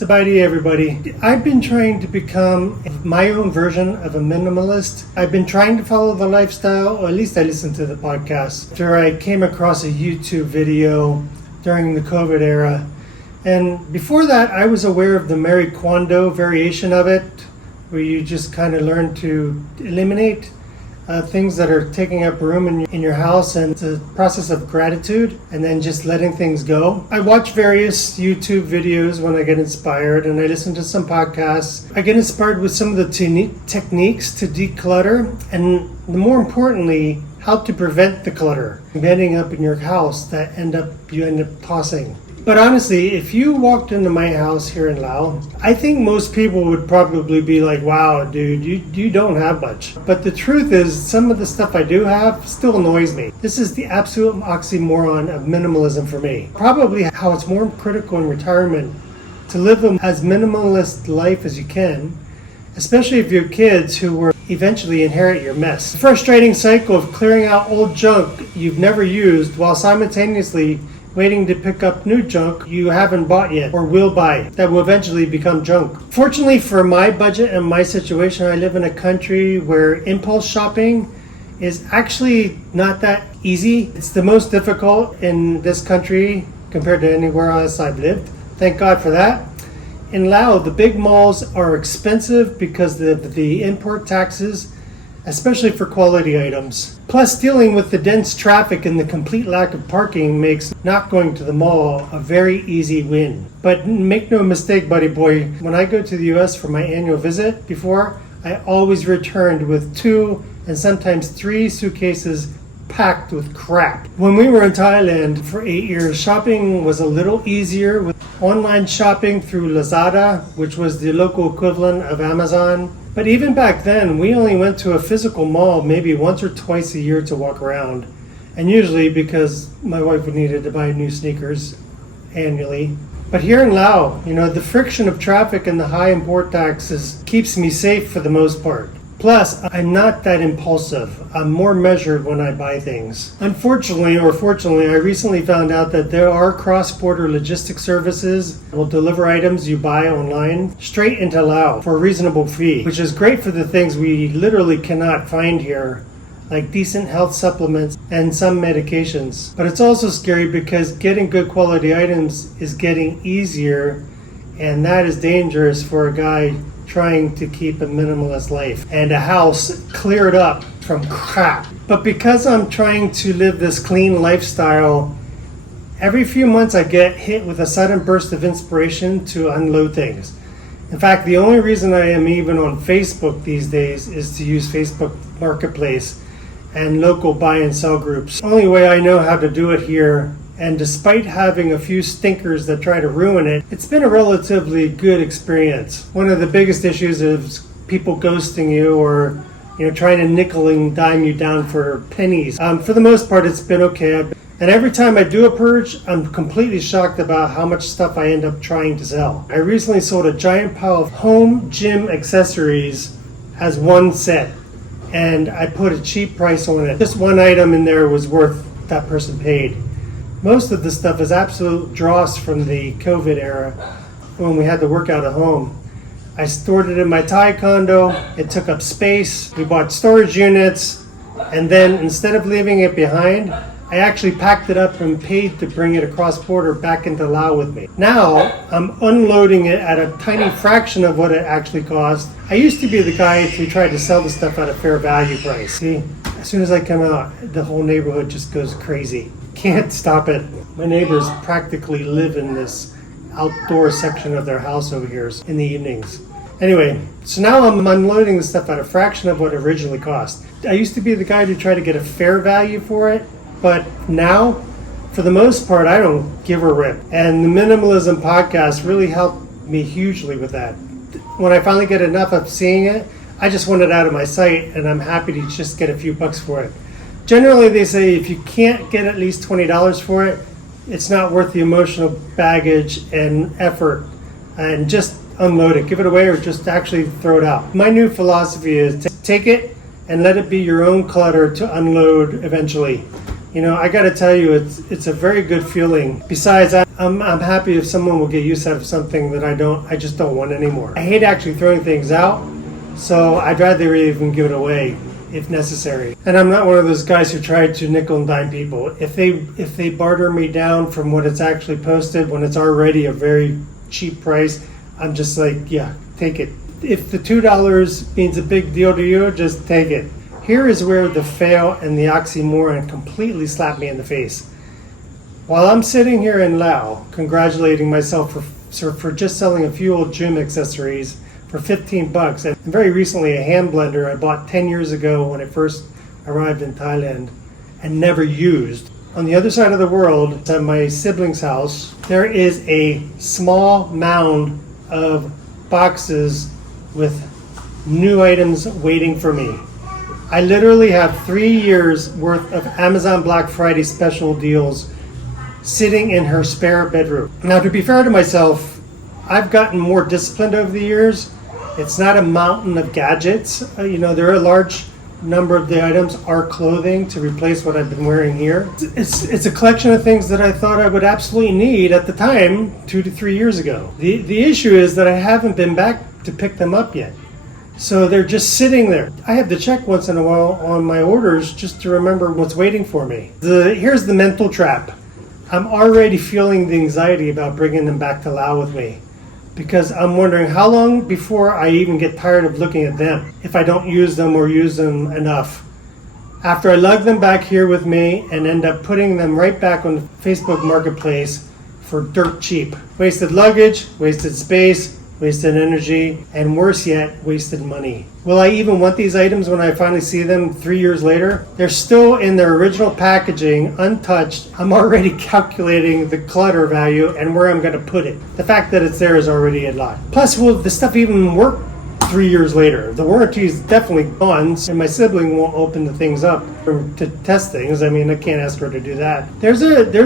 Sabaydi everybody. I've been trying to become my own version of a minimalist. I've been trying to follow the lifestyle, or at least I listened to the podcast. After I came across a YouTube video during the COVID era. And before that, I was aware of the Marie Kondo variation of it, where you just kind of learn to eliminate things that are taking up room in your house, and it's a process of gratitude and then just letting things go. I watch various YouTube videos when I get inspired, and I listen to some podcasts. I get inspired with some of the techniques to declutter, and more importantly, how to prevent the clutter from ending up in your house that you end up tossing. But honestly, if you walked into my house here in Laos, I think most people would probably be like, wow, dude, you don't have much. But the truth is, some of the stuff I do have still annoys me. This is the absolute oxymoron of minimalism for me. Probably how it's more critical in retirement to live as minimalist life as you can, especially if you have kids who will eventually inherit your mess. The frustrating cycle of clearing out old junk you've never used while simultaneously waiting to pick up new junk you haven't bought yet or will buy that will eventually become junk. Fortunately for my budget and my situation, I live in a country where impulse shopping is actually not that easy. It's the most difficult in this country compared to anywhere else I've lived. Thank God for that. In Laos, the big malls are expensive because of the import taxes, especially for quality items. Plus, dealing with the dense traffic and the complete lack of parking makes not going to the mall a very easy win. But make no mistake, buddy boy, when I go to the US for my annual visit before, I always returned with 2 and sometimes 3 suitcases packed with crap. When we were in Thailand for 8 years, shopping was a little easier with online shopping through Lazada, which was the local equivalent of Amazon. But even back then, we only went to a physical mall maybe once or twice a year to walk around. And usually because my wife would needed to buy new sneakers annually. But here in Laos, the friction of traffic and the high import taxes keeps me safe for the most part. Plus, I'm not that impulsive. I'm more measured when I buy things. Unfortunately, or fortunately, I recently found out that there are cross-border logistics services that will deliver items you buy online straight into Laos for a reasonable fee, which is great for the things we literally cannot find here, like decent health supplements and some medications. But it's also scary because getting good quality items is getting easier, and that is dangerous for a guy trying to keep a minimalist life and a house cleared up from crap. But because I'm trying to live this clean lifestyle, every few months I get hit with a sudden burst of inspiration to unload things. In fact, the only reason I am even on Facebook these days is to use Facebook Marketplace and local buy and sell groups. Only way I know how to do it here. And despite having a few stinkers that try to ruin it, it's been a relatively good experience. One of the biggest issues is people ghosting you or trying to nickel and dime you down for pennies. For the most part, it's been okay. And every time I do a purge, I'm completely shocked about how much stuff I end up trying to sell. I recently sold a giant pile of home gym accessories as one set, and I put a cheap price on it. Just one item in there was worth that person paid. Most of the stuff is absolute dross from the COVID era when we had to work out at home. I stored it in my Thai condo. It took up space. We bought storage units, and then instead of leaving it behind, I actually packed it up and paid to bring it across border back into Laos with me. Now I'm unloading it at a tiny fraction of what it actually cost. I used to be the guy who tried to sell the stuff at a fair value price. See, as soon as I come out, the whole neighborhood just goes crazy. Can't stop it. My neighbors practically live in this outdoor section of their house over here in the evenings. Anyway, so now I'm unloading the stuff at a fraction of what it originally cost. I used to be the guy who tried to get a fair value for it, but now, for the most part, I don't give a rip. And the Minimalism podcast really helped me hugely with that. When I finally get enough of seeing it, I just want it out of my sight, and I'm happy to just get a few bucks for it. Generally, they say if you can't get at least $20 for it, it's not worth the emotional baggage and effort, and just unload it, give it away, or just actually throw it out. My new philosophy is to take it and let it be your own clutter to unload eventually. I got to tell you, it's a very good feeling. Besides, I'm happy if someone will get use out of something that I just don't want anymore. I hate actually throwing things out, so I'd rather even give it away if necessary. And I'm not one of those guys who try to nickel and dime people. If they barter me down from what it's actually posted when it's already a very cheap price, I'm just like, yeah, take it. If the $2 means a big deal to you, just take it. Here is where the fail and the oxymoron completely slapped me in the face. While I'm sitting here in Lao, congratulating myself for just selling a few old gym accessories for $15, and very recently a hand blender I bought 10 years ago when I first arrived in Thailand and never used. On the other side of the world, at my sibling's house, there is a small mound of boxes with new items waiting for me. I literally have 3 years worth of Amazon Black Friday special deals sitting in her spare bedroom. Now, to be fair to myself, I've gotten more disciplined over the years. It's not a mountain of gadgets. There are a large number of the items are clothing to replace what I've been wearing here. It's a collection of things that I thought I would absolutely need at the time, 2 to 3 years ago. The issue is that I haven't been back to pick them up yet. So they're just sitting there. I have to check once in a while on my orders just to remember what's waiting for me. Here's the mental trap. I'm already feeling the anxiety about bringing them back to Lao with me, because I'm wondering how long before I even get tired of looking at them if I don't use them or use them enough. After I lug them back here with me and end up putting them right back on the Facebook Marketplace for dirt cheap. Wasted luggage, wasted space, wasted energy, and worse yet, wasted money. Will I even want these items when I finally see them 3 years later? They're still in their original packaging, untouched. I'm already calculating the clutter value and where I'm going to put it. The fact that it's there is already a lot. Plus, will the stuff even work 3 years later? The warranty is definitely gone, and my sibling won't open the things up to test things. I can't ask her to do that. There's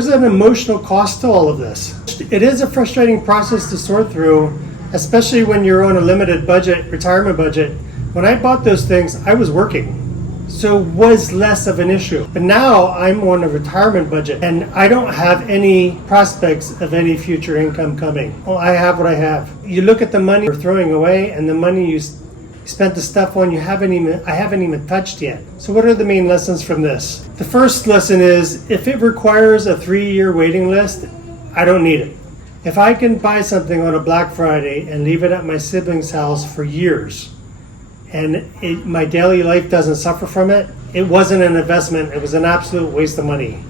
an emotional cost to all of this. It is a frustrating process to sort through, especially when you're on a limited budget, retirement budget. When I bought those things, I was working, so it was less of an issue. But now I'm on a retirement budget and I don't have any prospects of any future income coming. Well, I have what I have. You look at the money you're throwing away and the money you spent the stuff on I haven't even touched yet. So what are the main lessons from this? The first lesson is, if it requires a 3-year waiting list, I don't need it. If I can buy something on a Black Friday and leave it at my sibling's house for years, and my daily life doesn't suffer from it, it wasn't an investment, it was an absolute waste of money.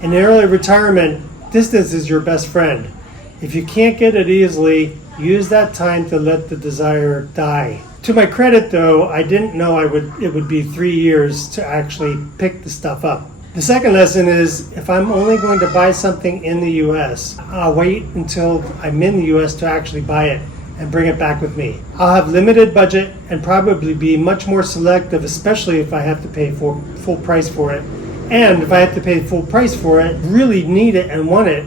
In early retirement, distance is your best friend. If you can't get it easily, use that time to let the desire die. To my credit though, I didn't know it would be 3 years to actually pick the stuff up. The second lesson is, if I'm only going to buy something in the US, I'll wait until I'm in the US to actually buy it and bring it back with me. I'll have limited budget and probably be much more selective, especially if I have to pay full price for it. And if I have to pay full price for it, really need it and want it,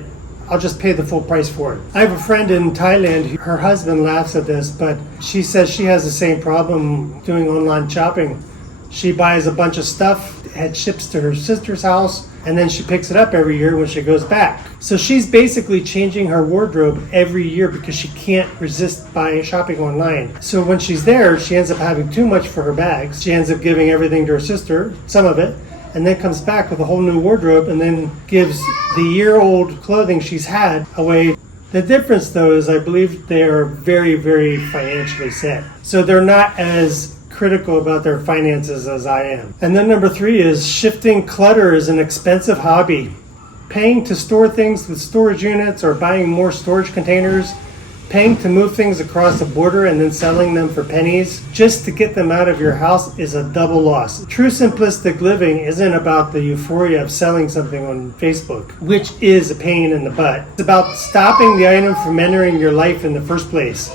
I'll just pay the full price for it. I have a friend in Thailand, her husband laughs at this, but she says she has the same problem doing online shopping. She buys a bunch of stuff, it ships to her sister's house, and then she picks it up every year when she goes back. So she's basically changing her wardrobe every year because she can't resist buying shopping online. So when she's there, she ends up having too much for her bags. She ends up giving everything to her sister, some of it, and then comes back with a whole new wardrobe and then gives the year-old clothing she's had away. The difference though is I believe they are very, very financially set. So they're not as critical about their finances as I am. And then number 3 is, shifting clutter is an expensive hobby. Paying to store things with storage units or buying more storage containers, paying to move things across the border and then selling them for pennies just to get them out of your house is a double loss. True simplistic living isn't about the euphoria of selling something on Facebook, which is a pain in the butt. It's about stopping the item from entering your life in the first place.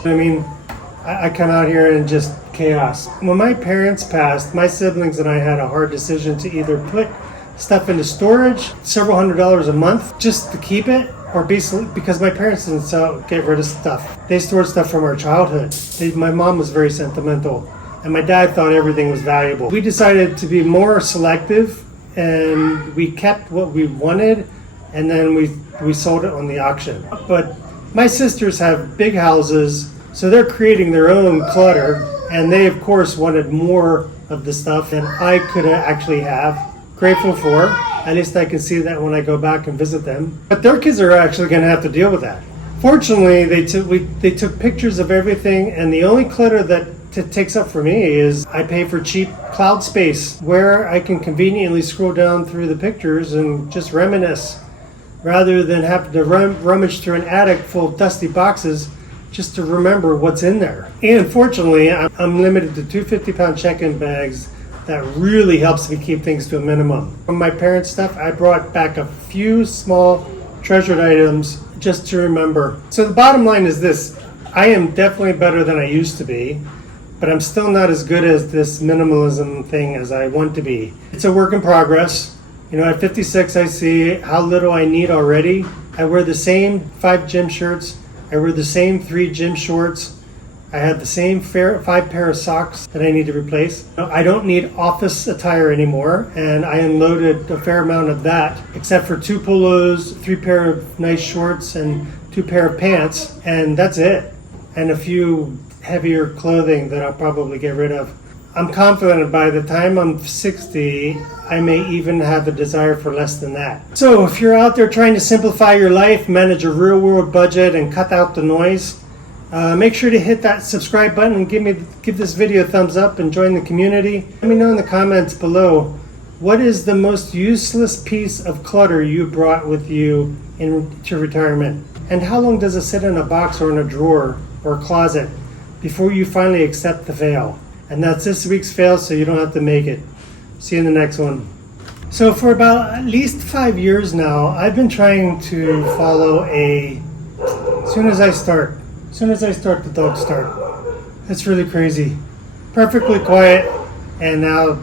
I come out here and just chaos. When my parents passed, my siblings and I had a hard decision to either put stuff into storage, several $100s a month just to keep it, or basically because my parents didn't get rid of stuff. They stored stuff from our childhood. My mom was very sentimental, and my dad thought everything was valuable. We decided to be more selective and we kept what we wanted, and then we sold it on the auction. But my sisters have big houses, so they're creating their own clutter, and they of course wanted more of the stuff than I could actually have. Grateful for. At least I can see that when I go back and visit them. But their kids are actually going to have to deal with that. Fortunately, they took pictures of everything, and the only clutter that takes up for me is I pay for cheap cloud space where I can conveniently scroll down through the pictures and just reminisce, rather than have to rummage through an attic full of dusty boxes just to remember what's in there. And fortunately, I'm limited to 2 50-pound check-in bags. That really helps me keep things to a minimum. From my parents' stuff, I brought back a few small treasured items just to remember. So the bottom line is this: I am definitely better than I used to be, but I'm still not as good as this minimalism thing as I want to be. It's a work in progress. You know, at 56, I see how little I need already. I wear the same 5 gym shirts. I wear the same 3 gym shorts. I have the same 5 pair of socks that I need to replace. I don't need office attire anymore, and I unloaded a fair amount of that, except for 2 polos, 3 pair of nice shorts, and 2 pair of pants, and that's it. And a few heavier clothing that I'll probably get rid of. I'm confident by the time I'm 60, I may even have a desire for less than that. So if you're out there trying to simplify your life, manage a real world budget, and cut out the noise, make sure to hit that subscribe button and give this video a thumbs up and join the community. Let me know in the comments below, what is the most useless piece of clutter you brought with you into retirement? And how long does it sit in a box or in a drawer or a closet before you finally accept the fail? And that's this week's fail, so you don't have to make it. See you in the next one. So for about at least 5 years now, I've been trying to follow as soon as I start, the dogs start. It's really crazy. Perfectly quiet, and now